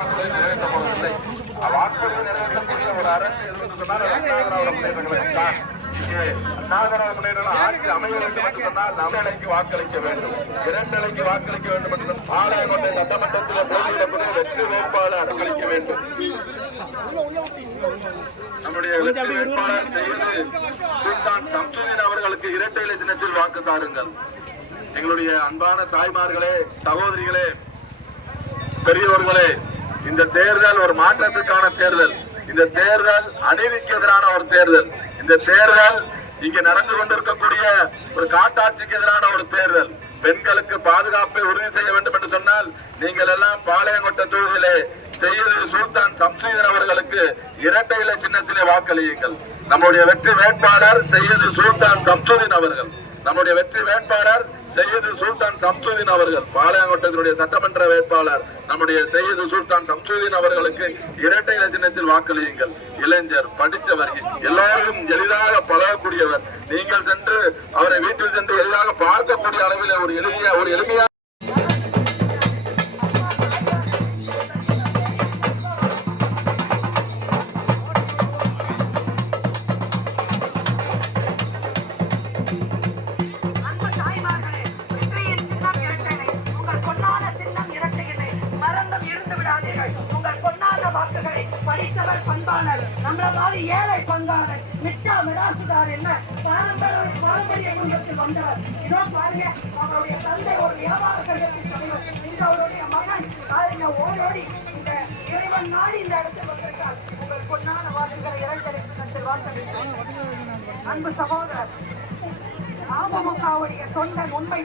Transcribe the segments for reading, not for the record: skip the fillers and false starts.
நிறைவேற்றப்படவில்லை. வாக்குறுதி நிறைவேற்றக்கூடிய ஒரு அரசு என்று சொன்னால் திராவிட முன்னேற்ற கழகம் தான். இங்கே திராவிட முன்னேற்ற ஆட்சி அமைய வேண்டும் என்று சொன்னால் நம்மளைக்கு வாக்களிக்க வேண்டும், இரண்டலைக்கு வாக்களிக்க வேண்டும் என்று பாளையங்கோட்டை சட்டமன்றத்தில் போட்டியிடக்கூடிய வெற்றி வேட்பாளர் வாக்களிக்க வேண்டும். நம்முடைய வெற்றி வேட்பாளர் செய்வது சுல்தான் சம்சுதீன் அவர்களுக்கு இரட்டை இலை சின்னத்தில் வாக்கு தாருங்கள். எங்களுடைய அன்பான தாய்மார்களே, சகோதரிகளே, பெரியோர்களே, இந்த தேர்தல் ஒரு மாற்றத்துக்கான தேர்தல். இந்த தேர்தல் அநீதிக்கு எதிரான ஒரு தேர்தல். இந்த தேர்தல் இங்க நடந்து கொண்டிருக்கக்கூடிய ஒரு காட்டாட்சிக்கு எதிரான ஒரு தேர்தல். பெண்களுக்கு பாதுகாப்பை உறுதி செய்ய வேண்டும் என்று சொன்னால் நீங்கள் எல்லாம் பாளையங்கோட்டை தொகுதியிலே செய்யது சுல்தான் சம்சுதீன் அவர்களுக்கு இரட்டை இலை சின்னத்திலே வாக்களியுங்கள். நம்முடைய வெற்றி வேட்பாளர் செய்யது சுல்தான் சம்சுதீன் அவர்கள். நம்முடைய வெற்றி வேட்பாளர் செய்யது சுல்தான் சம்சுதீன் அவர்கள். பாளையங்கோட்டத்தினுடைய சட்டமன்ற வேட்பாளர் நம்முடைய செய்யது சுல்தான் சம்சுதீன் அவர்களுக்கு இரட்டை இலை சின்னத்தில் வாக்களியுங்கள். இளைஞர், படித்தவர், எல்லாரும் எளிதாக பழகக்கூடியவர். நீங்கள் சென்று அவரை வீட்டில் சென்று எளிதாக பார்க்கக்கூடிய அளவில் ஒரு எளிமையான படித்தவர் பண்பாளர், நம்மள ஏழை பங்காளர், மிட்டா மிராசுதார் என்ன பாரம்பரிய குடும்பத்தில் வந்தவர். இதோ பாருங்க, அவருடைய தந்தை ஒரு வியாபார கழகத்தின் தலைவர். இன்று அவருடைய மகன் ஓடோடி இந்த இறைவன் நாடி இந்த இடத்தில் வந்திருக்கார். உங்கள் பொன்னான வாக்குகளை இரண்டரை சின்னத்தில் வாக்களித்தார். அன்பு சகோதரர், அமமுகவுடைய தொண்டன் உண்மை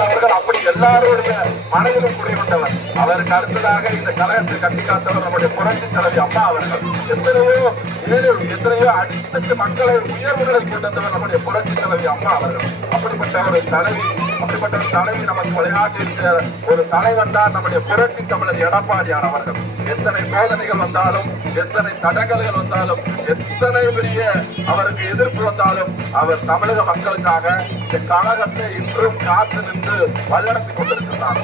அவர்கள் அப்படி எல்லாருடைய மனதிலும் குடிகொண்டவர். அவருக்கு அடுத்ததாக இந்த கழகத்தை கட்டி காத்தவர் நம்முடைய புரட்சி தலைவி அம்மா அவர்கள். எத்தனையோ அடித்தட்டு மக்களை உயர்வுகளை கொண்டவர் நம்முடைய புரட்சி தலைவி அம்மா அவர்கள். அப்படிப்பட்ட ஒரு தலைவி நமக்கு விளையாட்டிருக்கிற ஒரு தலைவன் தான் நம்முடைய புரட்சி தமிழர் எடப்பாடியார் அவர்கள். எத்தனை சோதனைகள் வந்தாலும், எத்தனை தடங்கல்கள் வந்தாலும், எத்தனை பெரிய அவருக்கு எதிர்ப்பு வந்தாலும் அவர் தமிழக மக்களுக்காக இந்த கழகத்தை இன்றும் காத்து நின்று வழிநடத்திக் கொண்டிருக்கிறார்.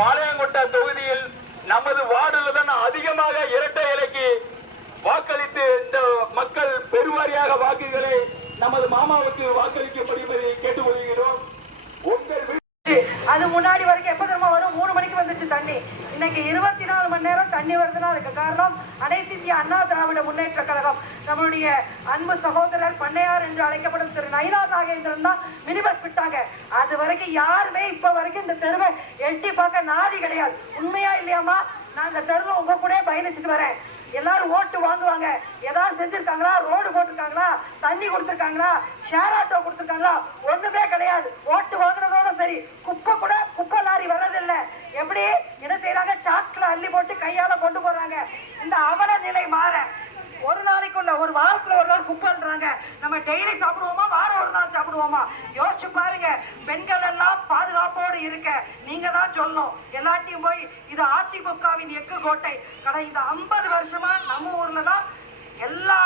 பாளையங்கோட்டை தொகுதியில் நமது வார்டில் தான் அதிகமாக இரட்டை இலைக்கு வாக்களித்து இந்த மக்கள் பெருவாரியாக வாக்குகளை நமது மாமாவுக்கு வாக்களிக்கப்படுவதை கேட்டுக்கொள்கிறோம். அது முன்னாடி வரைக்கும் எப்ப தெரியுமா வரும்? 3 மணிக்கு வந்துச்சு தண்ணி. இன்னைக்கு 24 மணி நேரம் தண்ணி வருதுன்னா அதுக்கு காரணம் அனைத்து இந்திய அண்ணா திராவிட முன்னேற்ற கழகம். நம்மளுடைய அன்பு சகோதரர் பண்ணையார் என்று அழைக்கப்படும் திரு நயினா நாகேந்திரன் தான் மினி பஸ் விட்டாங்க. அது வரைக்கும் யாருமே இப்ப வரைக்கும் இந்த தெருவை எட்டி பார்க்க நாதி கிடையாது. உண்மையா இல்லையாமா? நான் இந்த தெருவை உங்க கூட பயணிச்சுட்டு வரேன். எல்லாரும் ஓட்டு வாங்குவாங்க. ஏதாவது செஞ்சிருக்காங்களா? ரோடு போட்டிருக்காங்களா? தண்ணி கொடுத்துருக்காங்களா? ஷேர் ஆட்டோ கொடுத்துருக்காங்களா? ஒண்ணுமே கிடையாது. ஓட்டு வாங்குறதோட சரி, குப்பை லாரி வர்றதில்லை. எப்படி என்ன செய்யறாங்க? சாக்குல அள்ளி போட்டு கையால கொண்டு போறாங்க. இந்த அவல நிலை மாற ஒரு நாளைக்குள்ள, ஒரு வாரத்துல ஒரு நாள் குப்பைன்றாங்க. நம்ம டெய்லி சாப்பிடுவோமா? வாரம் ஒரு நாள் சாப்பிடுவோமா? யோசிச்சு பாருங்க. பெண்கள் எல்லாம் பாதுகாப்போடு இருக்க நீங்க தான் சொல்லணும். எல்லாத்தையும் போய் இது அதிமுகவின் எக்கு கோட்டை. கடை இந்த 50 வருஷமா நம்ம ஊர்ல தான் எல்லா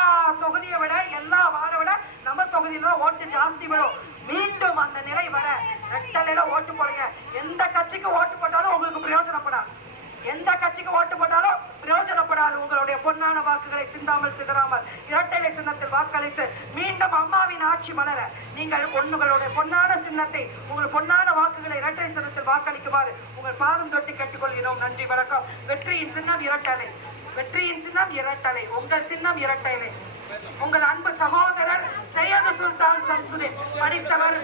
தொகுதியை விட, எல்லா வார விட நம்ம தொகுதியில தான் ஓட்டு ஜாஸ்தி வரும். மீண்டும் அந்த நிலை வர ரெட்டலையில ஓட்டு போடுங்க. எந்த கட்சிக்கு ஓட்டு போட்டாலும் உங்களுக்கு பிரயோஜனப்படாது. எந்த கட்சிக்கு ஓட்டு போட்டாலும் பிரயோஜனப்படாது. உங்களுடைய பொன்னான வாக்குகளை சிந்தாமல் சிதறாமல் இரட்டை இலை சின்னத்தில் வாக்களித்து மீண்டும் அம்மாவின் ஆட்சி மலர நீங்கள் உங்களுடைய பொன்னான சின்னத்தை, உங்கள் பொன்னான வாக்குகளை இரட்டை சின்னத்தில் வாக்களிக்குமாறு உங்கள் பாதம் தொட்டி கேட்டுக்கொள்கிறோம். நன்றி, வணக்கம். வெற்றியின் சின்னம் இரட்டலை. வெற்றியின் சின்னம் இரட்டலை. உங்கள் சின்னம் இரட்டலை. உங்கள் அன்பு சகோதரர் செய்யது சுல்தான் சம்சுதீன். படித்தவர்,